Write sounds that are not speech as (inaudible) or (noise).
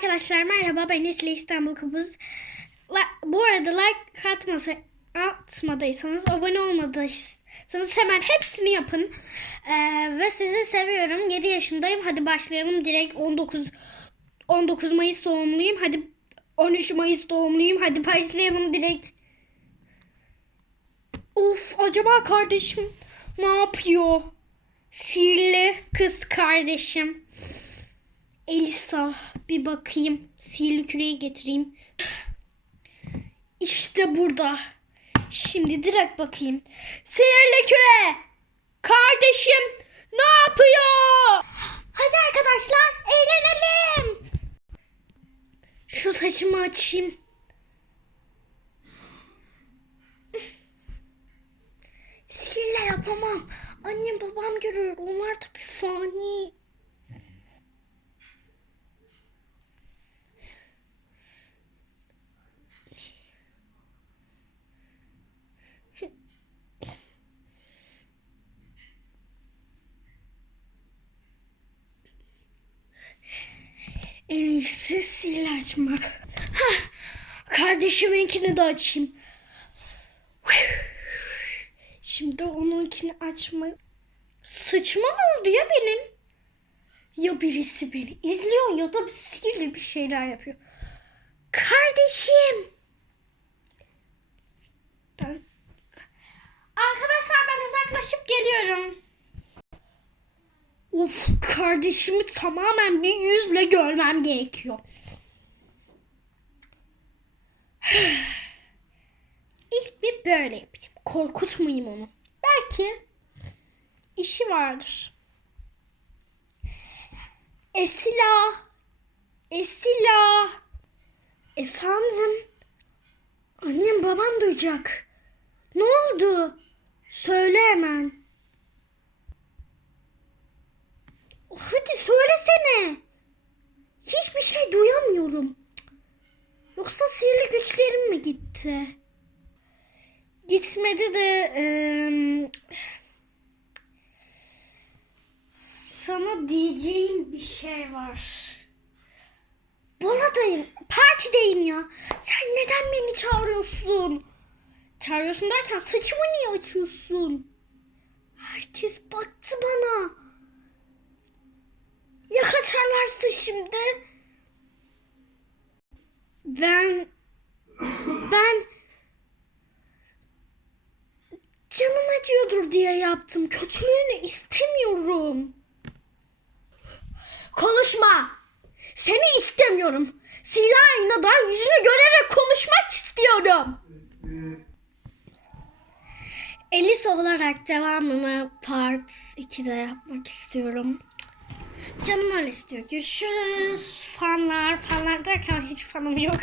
Arkadaşlar merhaba ben Nesli İstanbul Kubuz. La- bu arada like atmasa, atmadıysanız abone olmadıysanız hemen hepsini yapın. Ee, ve sizi seviyorum. 7 yaşındayım. Hadi başlayalım. Direkt 19 19 Mayıs doğumluyum. Hadi 13 Mayıs doğumluyum. Hadi başlayalım direkt. Of acaba kardeşim ne yapıyor? Sihirli kız kardeşim. Elisa bir bakayım. Sihirli küreyi getireyim. İşte burada. Şimdi direkt bakayım. Sihirli küre! Kardeşim ne yapıyor? Hadi arkadaşlar eğlenelim. Şu saçımı açayım. Sihirle yapamam. Annem babam görür. Onlar tabii fani. En iyisi sihirle açmak. Hah, Kardeşiminkini de açayım. Şimdi onunkini açma. Saçıma ne oldu ya benim? Ya birisi beni izliyor ya da bir sihirli bir şeyler yapıyor. Kardeşim. Ben... Arkadaşlar ben uzaklaşıp geliyorum. Of kardeşimi tamamen bir yüzle görmem gerekiyor. (sighs) İlk bir böyle yapacağım. Korkutmayayım onu. Belki işi vardır. Esila. Esila. Efendim. Annem babam duyacak. Ne oldu? Söyle hemen. Hadi söylesene. Hiçbir şey duyamıyorum. Yoksa sihirli güçlerim mi gitti? Gitmedi de eee, sana diyeceğim bir şey var. Baladayım, partideyim ya. Sen neden beni çağırıyorsun? Çağırıyorsun derken saçımı niye açıyorsun? Herkes baktı bana. Ya kaçarlarsa şimdi? Ben ben canım acıyordur diye yaptım. Kötülüğünü istemiyorum. Konuşma. Seni istemiyorum. Silahına da yüzünü görerek konuşmak istiyorum. Elisa olarak devamını part 2'de yapmak istiyorum. Canım öyle istiyor. Görüşürüz. Fanlar. Fanlar derken hiç fanım yok.